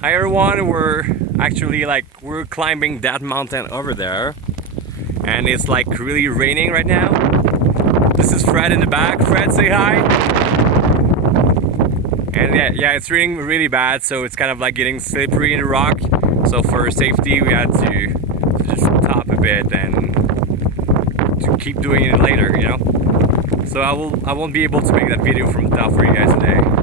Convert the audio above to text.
Hi everyone, we're climbing that mountain over there, and it's like really raining right now. This is Fred in the back. Fred, say hi. And yeah, it's raining really bad, so it's kind of like getting slippery in the rock. So for safety, we had to just stop a bit and to keep doing it later, you know. So I won't be able to make that video from the top for you guys today.